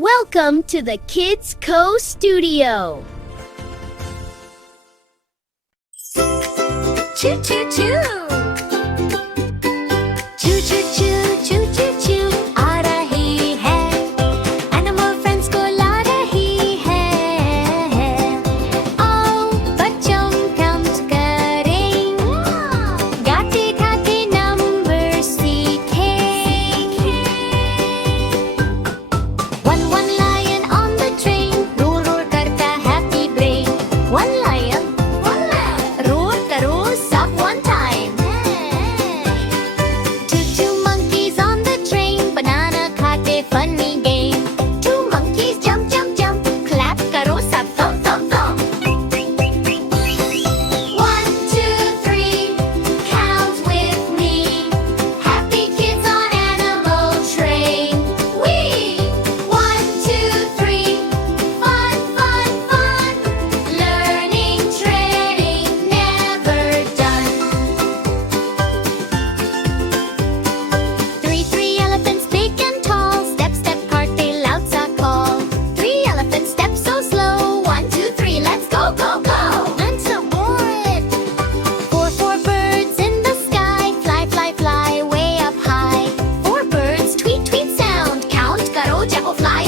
Welcome to the Kids Co Studio. Choo choo choo. Choo choo choo choo choo choo. आ रही है Animal friends को ला रही है. आओ बच्चों count करें. गाते गाते number सीखें. One lion on the train. Roar roar करता happy brain. One lion. Roar करो सब one time. Two monkeys on the train. Banana खाते funny game. Two monkeys jump jump jump. Clap करो सब thump thump thump. 1, 2, 3. Count with me. Happy kids on animal train. Whee! 1, 2, 3. Fun fun fun. Learning training never done. Three elephants big and tall. Step step cart they loud sa call. 3 elephants step so slow. 1, 2, 3 let's go go go. And so bored. Four birds in the sky. Fly fly fly way up high. 4 birds tweet tweet sound. Count karo jab wo fly